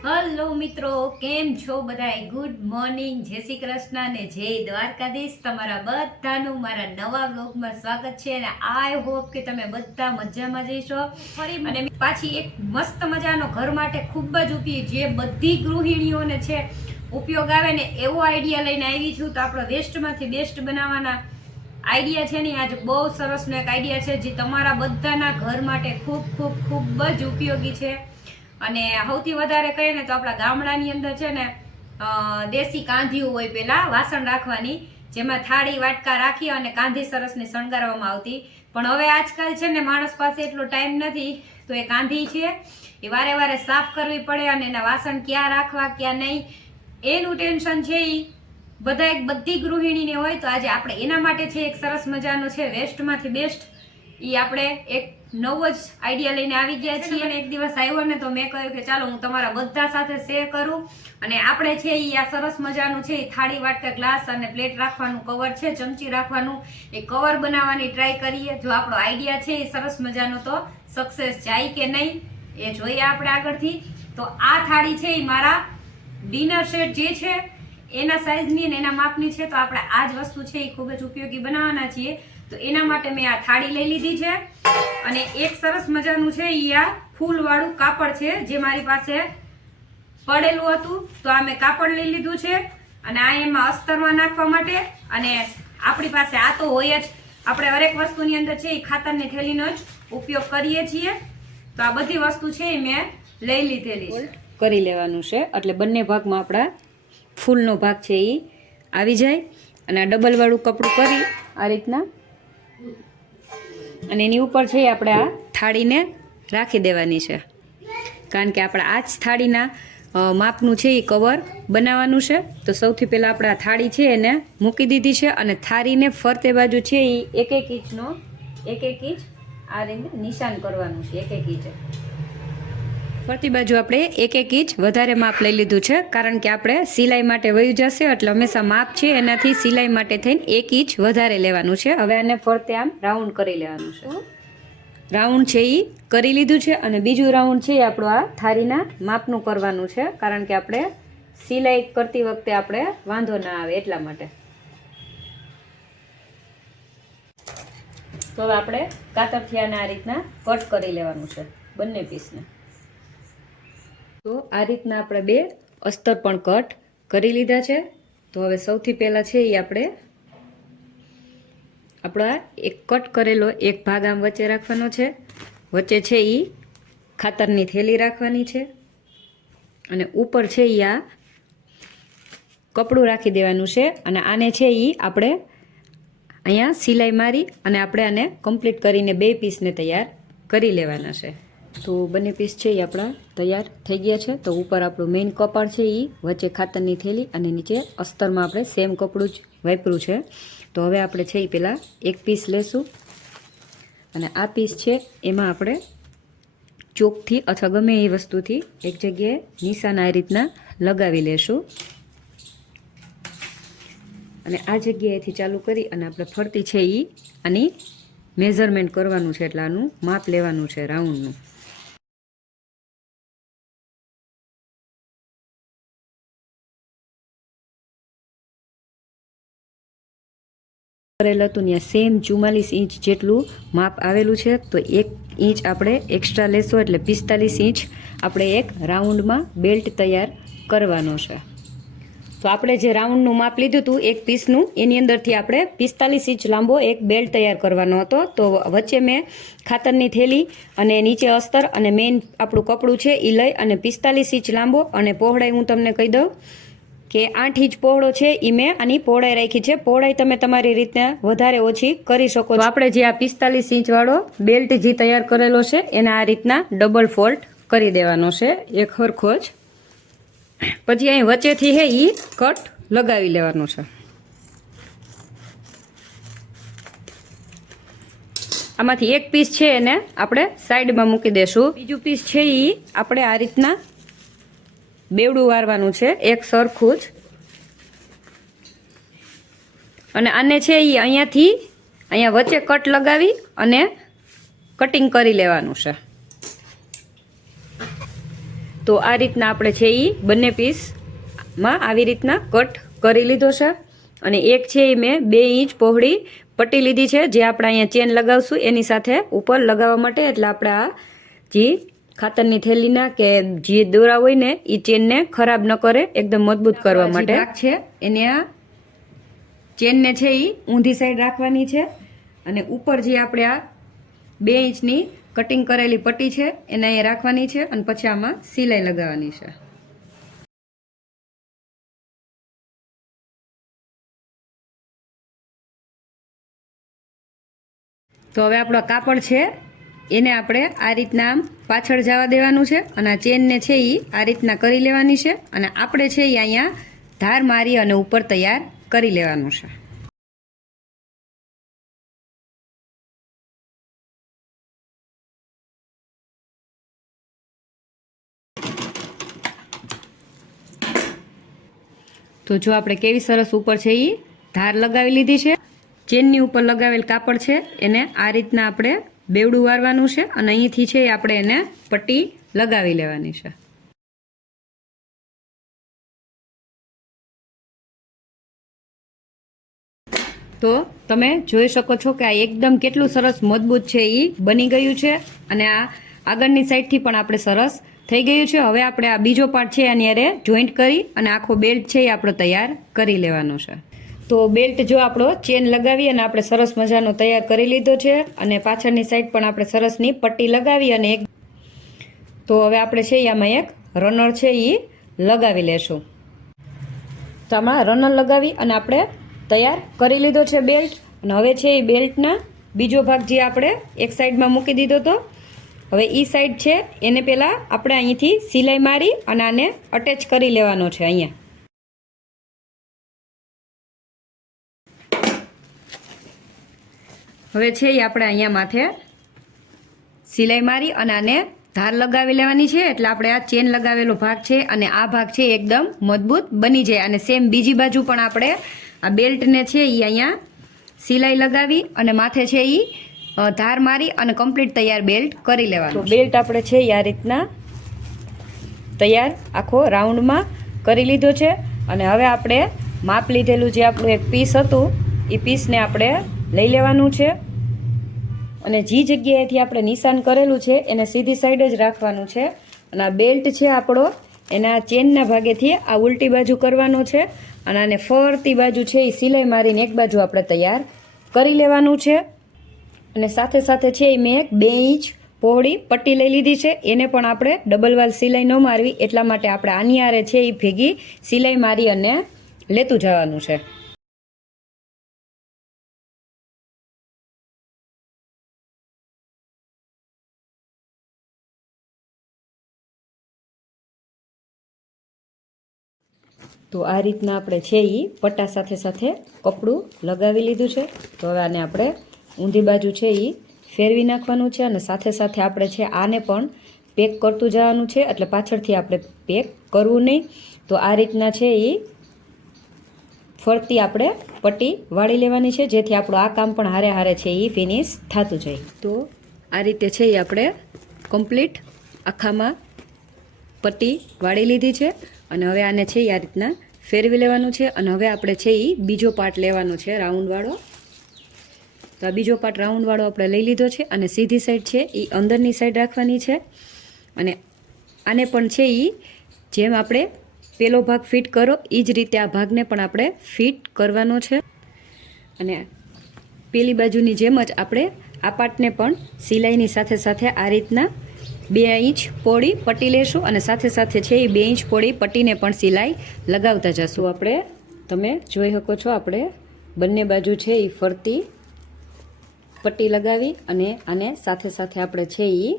Hello મિત્રો કેમ છો બધાય? ગુડ મોર્નિંગ જય શ્રી કૃષ્ણ અને જય દ્વારકાધીશ. તમારા બધાનું મારા નવા વ્લોગમાં સ્વાગત છે અને આઈ હોપ કે તમે બધા મજામાં જઈશો ફરી અને પાછી એક મસ્ત મજાનો ઘર માટે ખૂબ જ ઉપયોગી જે બધી ગૃહિણીઓને છે ઉપયોગ આવે ને એવો આઈડિયા લઈને આવી છું તો આપણો વેસ્ટમાંથી બેસ્ટ બનાવવાના આઈડિયા છે ને આજે બહુ સરસનો એક આઈડિયા છે જે તમારા બધાના ઘર માટે ખૂબ ખૂબ ખૂબ જ ઉપયોગી છે. અને સૌથી વધારે કહીએ ને તો આપણા ગામડાની અંદર છે ને દેશી કાંધીઓ હોય પેલા વાસણ રાખવાની, જેમાં થાળી, વાટકા રાખી અને કાંધી સરસને શણગારવામાં આવતી. પણ હવે આજકાલ છે ને માણસ પાસે એટલો ટાઈમ નથી, તો એ કાંધી છે, એ વારે વારે સાફ કરવી પડે અને એના વાસણ ક્યાં રાખવા, ક્યાં નહીં, એનું ટેન્શન છે એ બધા એક બધી ગૃહિણીને હોય તો આજે આપણે એના માટે છે એક સરસ મજાનો છે, વેસ્ટમાંથી બેસ્ટ એ આપણે એક નવો જ આઈડિયા લઈને આવી ગયા છીએ અને એક દિવસ આવ્યો ને તો મેં કહ્યું કે ચાલો હું તમારા બધા સાથે શેર કરું. અને આપણે છે એ આ સરસ મજાનું છે એ થાળી, વાટકા, ગ્લાસ અને પ્લેટ રાખવાનું કવર છે, ચમચી રાખવાનું. એ કવર બનાવવાની ટ્રાય કરીએ. જો આપણો આઈડિયા છે એ સરસ મજાનો તો સક્સેસ જાય કે નહીં, એ જોઈએ આપણે આગળથી. તો આ થાળી છે એ મારા ડિનર સેટ જે છે, એના સાઇઝની અને એના માપની છે, તો આપણે આ જ વસ્તુ છે એ ખૂબ જ ઉપયોગી બનાવવાના છીએ. તો એના માટે મેં આ થાળી લઈ લીધી છે. અને એક સરસ મજાનું છે એ આ ફૂલવાળું કાપડ છે, જે મારી પાસે પડેલું હતું. તો આ મેં કાપડ લઈ લીધું છે અને આ એમાં અસ્તરમાં નાખવા માટે. અને આપણી પાસે આ તો હોય જ. આપણે હરેક વસ્તુની અંદર છે એ ખાતરની થેલીનો જ ઉપયોગ કરીએ છીએ. તો આ બધી વસ્તુ છે એ મેં લઈ લીધેલી કરી લેવાનું છે. એટલે બંને ભાગમાં આપણા ફૂલનો ભાગ છે એ આવી જાય. અને આ ડબલવાળું કપડું કરી આ રીતના અને એની ઉપર છે આપણે આ થાળીને રાખી દેવાની છે. કારણ કે આપણે આ જ થાળીના માપનું છે એ કવર બનાવવાનું છે. તો સૌથી પહેલાં આપણે આ થાળી છે એને મૂકી દીધી છે અને થાળીને ફરતે બાજુ છે એ એક એક ઇંચનો, એક એક ઇંચ આ રીતે નિશાન કરવાનું છે, એક એક ઇંચે. ફરતી બાજુ આપણે એક એક ઇંચ વધારે માપ લઈ લીધું છે. કારણ કે આપણે સિલાઈ માટે વયું જશે એટલે હંમેશા માપ છે. એનાથી સિલાઈ માટે થઈને એક ઇંચ વધારે લેવાનું છે. હવે આને ફરતે આમ રાઉન્ડ કરી લેવાનું છે. રાઉન્ડ છે એ કરી લીધું છે અને બીજું રાઉન્ડ છે એ આપણું આ થાળીના માપનું કરવાનું છે. કારણ કે આપણે સિલાઈ કરતી વખતે આપણે વાંધો ના આવે એટલા માટે. તો હવે આપણે કાતરથી આને આ રીતના કટ કરી લેવાનું છે. બંને પીસને. તો આ રીતના આપણે બે અસ્તર પણ કટ કરી લીધા છે. તો હવે સૌથી પહેલાં છે એ આપણે આપણા એક કટ કરેલો એક ભાગ આમ વચ્ચે રાખવાનો છે. વચ્ચે છે એ ખાતરની થેલી રાખવાની છે. અને ઉપર છે એ આ કપડું રાખી દેવાનું છે. અને આને છે એ આપણે અહીંયા સિલાઈ મારી અને આપણે આને કમ્પ્લીટ કરીને બે પીસને તૈયાર કરી લેવાના છે. તો બંને પીસ છે એ આપણા તૈયાર થઈ ગયા છે. તો ઉપર આપણું મેઇન કપાળ છે એ વચ્ચે ખાતરની થેલી અને નીચે અસ્તરમાં આપણે સેમ કપડું જ વાપર્યું છે. તો હવે આપણે છે એ પહેલાં એક પીસ લેશું. અને આ પીસ છે એમાં આપણે ચોકથી અથવા ગમે એ વસ્તુથી એક જગ્યાએ નિશાન આ રીતના લગાવી લેશું. અને આ જગ્યાએથી ચાલુ કરી અને આપણે ફરતી છે એ આની મેઝરમેન્ટ કરવાનું છે એટલે આનું માપ લેવાનું છે રાઉન્ડનું કરેલ હતું ત્યાં સેમ ચુમ્માલીસ ઇંચ જેટલું માપ આવેલું છે. તો એક ઇંચ આપણે એક્સ્ટ્રા લેશું એટલે પિસ્તાલીસ ઇંચ આપણે એક રાઉન્ડમાં બેલ્ટ તૈયાર કરવાનો છે. તો આપણે જે રાઉન્ડનું માપ લીધું હતું, એક પીસનું, એની અંદરથી આપણે પિસ્તાલીસ ઇંચ લાંબો એક બેલ્ટ તૈયાર કરવાનો હતો. તો વચ્ચે મેં ખાતરની થેલી અને નીચે અસ્તર અને મેઇન આપણું કપડું છે એ લઈ અને પિસ્તાલીસ ઇંચ લાંબો અને પહોળાઈ હું તમને કહી દઉં. કે આઠ ઇંચ પહોળો છે એ મેં આની પહોળાઈ રાખી છે. પહોળાઈ તમે તમારી રીતે વધારે ઓછી કરી શકો છો. આપણે જે આ પિસ્તાલીસ ઇંચ વાળો બેલ્ટ જે તૈયાર કરેલો છે, એને આ રીતના ડબલ ફોલ્ટ કરી દેવાનો છે, એક હરખો જ પછી અહીં વચ્ચેથી હે એ કટ લગાવી લેવાનો છે. આમાંથી એક પીસ છે એને આપણે સાઈડમાં મૂકી દેશું. બીજું પીસ છે એ આપણે આ રીતના બેવડું વારવાનું છે, એક સરખું જ. અને આને છે એ અહીંયાથી, અહીંયા વચ્ચે કટ લગાવી અને કટિંગ કરી લેવાનું છે. તો આ રીતના આપણે છે એ બંને પીસમાં આવી રીતના કટ કરી લીધો છે. અને એક છે એ મેં બે ઇંચ પહોળી પટ્ટી લીધી છે, જે આપણે અહીંયા ચેન લગાવશું, એની સાથે ઉપર લગાવવા માટે, એટલે આપણે આ જે ખાતરની થેલીના કે જે દોરા હોય ને એ ચેનને ખરાબ ન કરે એકદમ મજબૂત કરવા માટે. છે. એને આ ચેનને છે એ ઊંધી સાઈડ રાખવાની છે. અને ઉપર જે આપણે આ બે ઇંચની કટિંગ કરેલી પટ્ટી છે એને અહીંયા રાખવાની છે અને પછી આમાં સિલાઈ લગાવવાની છે. તો હવે આપણો કાપડ છે. એને આપણે આ રીતના આમ પાછળ જવા દેવાનું છે અને આ ચેનને છે એ આ રીતના કરી લેવાની છે અને આપણે છે એ અહીંયા ધાર મારી અને ઉપર તૈયાર કરી લેવાનું છે. તો જો આપણે કેવી સરસ ઉપર છે એ ધાર લગાવી લીધી છે. ચેનની ઉપર લગાવેલ કાપડ છે એને આ રીતના આપણે બેવડું વારવાનું છે અને અહીંથી છે એ આપણે એને પટ્ટી લગાવી લેવાની છે. તો તમે જોઈ શકો છો કે આ એકદમ કેટલું સરસ મજબૂત છે એ બની ગયું છે અને આ આગળની સાઈડથી પણ આપણે સરસ થઈ ગયું છે. હવે આપણે આ બીજો પાર્ટ છે એની અરે જોઈન્ટ કરી અને આખો બેલ્ટ છે એ આપણો તૈયાર કરી લેવાનો છે. તો બેલ્ટ જો આપણો ચેન લગાવી અને આપણે સરસ મજાનો તૈયાર કરી લીધો છે અને પાછળની સાઈડ પણ આપણે સરસની પટ્ટી લગાવી અને એક તો હવે આપણે છે આમાં એક રનર છે એ લગાવી લેશું. તો આમાં રનર લગાવી અને આપણે તૈયાર કરી લીધો છે બેલ્ટ. અને હવે છે એ બેલ્ટના બીજો ભાગ જે આપણે એક સાઈડમાં મૂકી દીધો હતો હવે એ સાઈડ છે એને પહેલાં આપણે અહીંથી સિલાઈ મારી અને આને અટેચ કરી લેવાનો છે અહીંયા. હવે છે એ આપણે અહીંયા માથે સિલાઈ મારી અને આને ધાર લગાવી લેવાની છે. એટલે આપણે આ ચેન લગાવેલો ભાગ છે અને આ ભાગ છે એકદમ મજબૂત બની જાય. અને સેમ બીજી બાજુ પણ આપણે આ બેલ્ટને છે એ અહીંયા સિલાઈ લગાવી અને માથે છે એ ધાર મારી અને કમ્પ્લીટ તૈયાર બેલ્ટ કરી લેવાનું બેલ્ટ આપણે છે આ રીતના તૈયાર આખો રાઉન્ડમાં કરી લીધો છે. અને હવે આપણે માપ લીધેલું જે આપણું એક પીસ હતું એ પીસને આપણે લઈ લેવાનું છે. અને જે જગ્યાએથી આપણે નિશાન કરેલું છે, એને સીધી સાઈડ જ રાખવાનું છે. અને આ બેલ્ટ છે આપણો, એના ચેનના ભાગેથી આ ઉલટી બાજુ કરવાનો છે. અને આને ફરતી બાજુ છે, એ સિલાઈ મારીને એક બાજુ આપણે તૈયાર કરી લેવાનું છે. અને સાથે સાથે છે એ મેં એક બે ઇંચ પહોળી પટ્ટી લઈ લીધી છે. એને પણ આપણે ડબલ વાલ સિલાઈ ન મારવી, એટલા માટે આપણે આની આરે છે, એ ભેગી સિલાઈ મારી અને લેતું જવાનું છે. તો આ રીતના આપણે છે એ પટ્ટા સાથે સાથે કપડું લગાવી લીધું છે. તો હવે આને આપણે ઊંધી બાજુ છે એ ફેરવી નાખવાનું છે અને સાથે સાથે આપણે છે આને પણ પેક કરતું જવાનું છે. એટલે પાછળથી આપણે પેક કરવું નહીં. તો આ રીતના છે એ ફરતી આપણે પટ્ટી વાળી લેવાની છે, જેથી આપણું આ કામ પણ હારે હારે છે એ ફિનિશ થતું જાય. તો આ રીતે છે એ આપણે કમ્પ્લીટ આખામાં પટ્ટી વાળી લીધી છે. અને હવે આને છે એ આ રીતના ફેરવી લેવાનું છે અને હવે આપણે છે એ બીજો પાર્ટ લેવાનો છે રાઉન્ડવાળો તો આ બીજો પાર્ટ રાઉન્ડવાળો આપણે લઈ લીધો છે અને સીધી સાઈડ છે એ અંદરની સાઈડ રાખવાની છે. અને આને પણ છે એ જેમ આપણે પેલો ભાગ ફિટ કરો એ જ રીતે આ ભાગને પણ આપણે ફિટ કરવાનો છે. અને પેલી બાજુની જેમ જ આપણે આ પાર્ટને પણ સિલાઈની સાથે સાથે આ રીતના બે ઇંચ પોળી પટ્ટી લેશું અને સાથે સાથે છે એ બે ઇંચ પોળી પટ્ટીને પણ સિલાઈ લગાવતા જશું આપણે. તમે જોઈ શકો છો આપણે બંને બાજુ છે એ ફરતી પટ્ટી લગાવી અને આને સાથે સાથે આપણે છે એ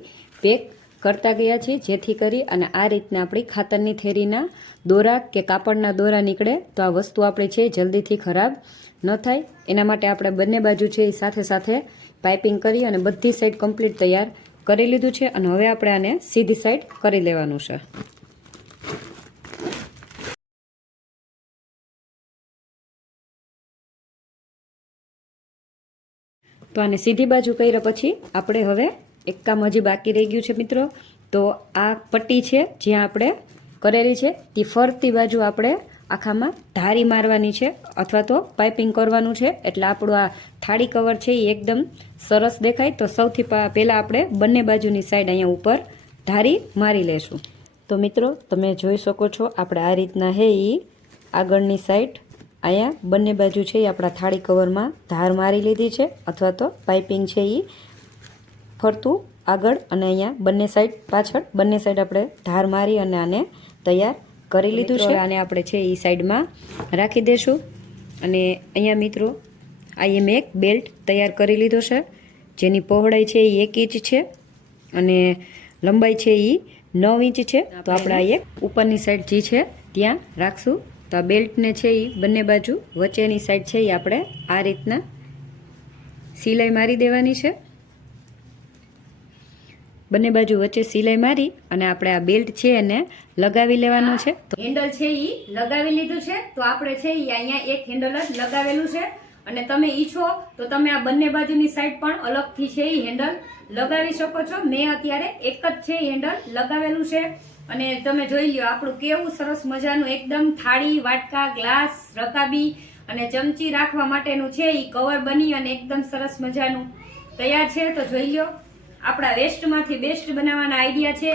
પેક કરતા ગયા છીએ જેથી કરી અને આ રીતના આપણી ખાતરની થેરીના દોરા કે કાપડના દોરા નીકળે તો આ વસ્તુ આપણી છે જલ્દીથી ખરાબ ન થાય. એના માટે આપણે બંને બાજુ છે એ સાથે સાથે પાઇપિંગ કરી અને બધી સાઈડ કમ્પ્લીટ તૈયાર કરી લીધું છે અને હવે આપણે આને સીધી સાઈડ કરી લેવાનું છે. તો આને સીધી બાજુ કર્યા પછી આપણે હવે એક કામ હજી બાકી રહી ગયું છે મિત્રો. તો આ પટ્ટી છે, જ્યાં આપણે કરેલી છે, તે ફરતી બાજુ આપણે આખામાં ધારી મારવાની છે અથવા તો પાઇપિંગ કરવાનું છે. એટલે આપણું આ થાળી કવર છે એ એકદમ સરસ દેખાય. તો સૌથી પહેલાં આપણે બંને બાજુની સાઈડ અહીંયા ઉપર ધારી મારી લેશું. તો મિત્રો, તમે જોઈ શકો છો આપણે આ રીતના હે એ આગળની સાઈડ અહીંયા બંને બાજુ છે એ આપણા થાળી કવરમાં ધાર મારી લીધી છે અથવા તો પાઇપિંગ છે એ ફરતું આગળ અને અહીંયા બંને સાઈડ પાછળ બંને સાઈડ આપણે ધાર મારી અને આને તૈયાર કરી લીધું છે. આને આપણે છે એ સાઈડમાં રાખી દેશું. અને અહીંયા મિત્રો આ એ મેં એક બેલ્ટ તૈયાર કરી લીધો છે. જેની પહોળાઈ છે એ એક ઇંચ છે અને લંબાઈ છે એ નવ ઇંચ છે. તો આપણે આ એક ઉપરની સાઈડ જે છે ત્યાં રાખશું. તો આ બેલ્ટને છે એ બંને બાજુ વચ્ચેની સાઈડ છે એ આપણે આ રીતના સિલાઈ મારી દેવાની છે. બંને બાજુ વચ્ચે સિલાઈ મારી અને આપણે આ બેલ્ટ છે એને લગાવી લેવાનો છે. હેન્ડલ છે એ લગાવી લીધું છે. તો આપણે છે એ અહીંયા એક હેન્ડલ જ લગાવેલું છે. અને તમે ઈચ્છો તો તમે આ બંને બાજુની સાઈડ પણ અલગથી છે એ હેન્ડલ લગાવી શકો છો. મેં અત્યારે એક જ છે હેન્ડલ લગાવેલું છે. અને તમે જોઈ લ્યો, આપણું કેવું સરસ મજાનું એકદમ થાળી, વાટકા, ગ્લાસ, રકાબી અને ચમચી રાખવા માટેનું છે એ કવર બની અને એકદમ સરસ મજાનું તૈયાર છે. તો જોઈ લ્યો આપણા વેસ્ટમાંથી બેસ્ટ બનાવવાના આઈડિયા છે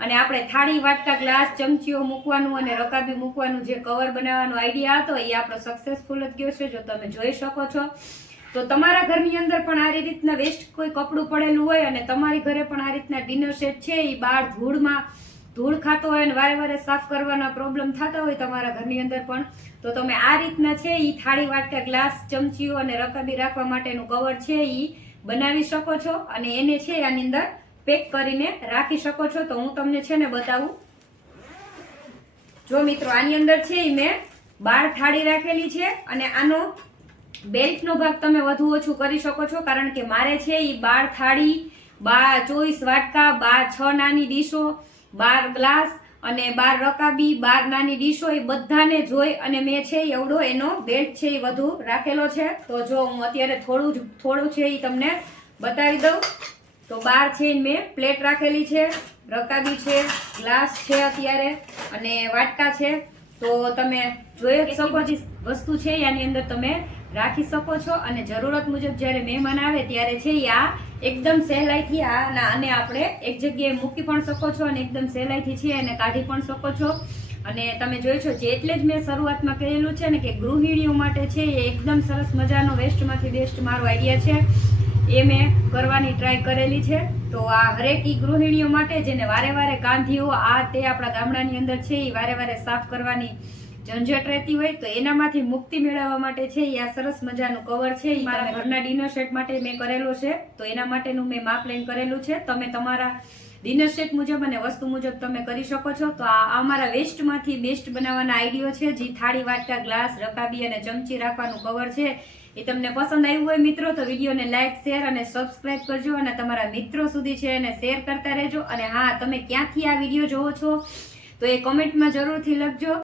અને આપણે થાળી, વાટકા, ગ્લાસ, ચમચીઓ મૂકવાનું અને રકાબી મૂકવાનું જે કવર બનાવવાનો આઈડિયા હતો, એ આપણો સક્સેસફુલ જ ગયો છે. જો તમે જોઈ શકો છો. તો તમારા ઘરની અંદર પણ આ રીતના વેસ્ટ કોઈ કપડું પડેલું હોય અને તમારી ઘરે પણ આ રીતના ડિનર સેટ છે, એ બહાર ધૂળમાં, ધૂળ ખાતો હોય અને વારે વારે સાફ કરવાના પ્રોબ્લેમ થતા હોય તમારા ઘરની અંદર પણ, તો તમે આ રીતના છે એ થાળી, વાટકા, ગ્લાસ, ચમચીઓ અને રકાબી રાખવા માટેનું કવર છે એ બનાવી શકો છો અને એને છે આની અંદર પેક કરીને રાખી શકો છો. તો હું તમને છે ને બતાવું. જો મિત્રો, આની અંદર છે એ મેં બાર થાળી રાખેલી છે અને આનો બેલ્ટનો ભાગ તમે વધુ ઓછું કરી શકો છો. કારણ કે મારે છે એ બાર થાળી બાર ચોવીસ વાટકા બાર છ નાની ડીશો, બાર ગ્લાસ અને બાર રકાબી, બાર નાની ડીશો એ બધાને જોઈ અને મેં છે એવડો એનો બેલ્ટ છે એ વધુ રાખેલો છે. તો જો હું અત્યારે થોડું જ, થોડું છે એ તમને બતાવી દઉં. તો બાર છે મેં પ્લેટ રાખેલી છે. રકાબી છે ગ્લાસ છે અત્યારે અને વાટકા છે. તો તમે જોઈ શકો જે વસ્તુ છે એની અંદર તમે રાખી શકો છો અને જરૂરત મુજબ જ્યારે મહેમાન આવે ત્યારે છે એ આ એકદમ સહેલાઈથી આ અને આપણે એક જગ્યાએ મૂકી પણ શકો છો અને એકદમ સહેલાઈથી છે એને કાઢી પણ શકો છો. અને તમે જોઈ છો જે એટલે જ મેં શરૂઆતમાં કહેલું છે ને કે ગૃહિણીઓ માટે છે એ એકદમ સરસ મજાનો વેસ્ટમાંથી બેસ્ટ મારો આઈડિયા છે. એ મેં કરવાની ટ્રાય કરેલી છે. તો આ હરેક ઈ ગૃહિણીઓ માટે જેને વારે વારે કાંધીઓ આ તે આપણા ગામડાની અંદર છે એ વારે વારે સાફ કરવાની ઝંઝટ રહેતી હોય તો એનામાંથી મુક્તિ મેળવવા માટે છે, એ આ સરસ મજાનું કવર છે, એ મારા ઘરના ડિનર સેટ માટે મેં કરેલો છે. તો એના માટેનું મેં માપ લઈને કરેલું છે. તમે તમારા ડિનર સેટ મુજબ અને વસ્તુ મુજબ તમે કરી શકો છો. તો આ અમારા વેસ્ટમાંથી બેસ્ટ બનાવવાના આઈડિયો છે, જે થાળી, વાટકા ગ્લાસ રકાબી અને ચમચી રાખવાનું કવર છે. એ તમને પસંદ આવ્યું હોય મિત્રો, તો વિડીયોને લાઇક શેર અને સબસ્ક્રાઇબ કરજો અને તમારા મિત્રો સુધી છે એને શેર કરતા રહેજો. અને હા, તમે ક્યાંથી આ વીડિયો જોવો છો, તો એ કોમેન્ટમાં જરૂરથી લખજો.